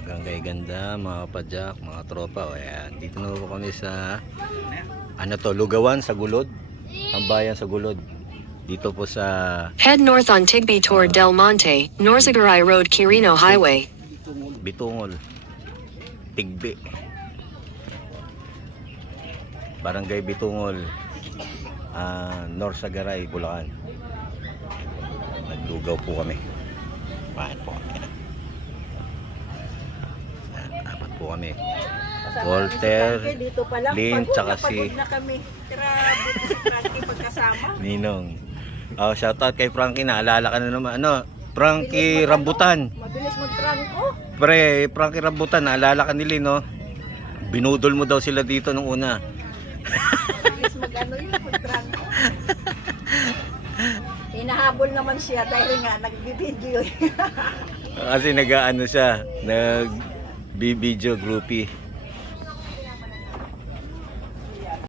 Magang kay ganda mga padyak, mga tropa. O ayan, dito na po kami sa ano to, Lugawan sa Gulod. Ang bayan sa Gulod. Dito po sa Head north on Tigby toward Del Monte, Norzagaray Road, Quirino Highway. Bitungol. Tigbi. Barangay Bitungol. Norzagaray, Bulacan. Naglugaw po kami. Paano po kami? Apat po kami. Walter, Lynn, tsaka si Ninong. Oh, shoutout kay Frankie. Naalala ka na naman. Ano? Frankie Rambutan. Mabilis mag-trangko. Pre, Frankie Rambutan. Naalala ka nila, no? Binudol mo daw sila dito nung una. Mabilis mag-ano yun, mag-trangko. Hinahabol naman siya dahil nga nagbibideo. Kasi nag-ano siya. Nag-video groupie.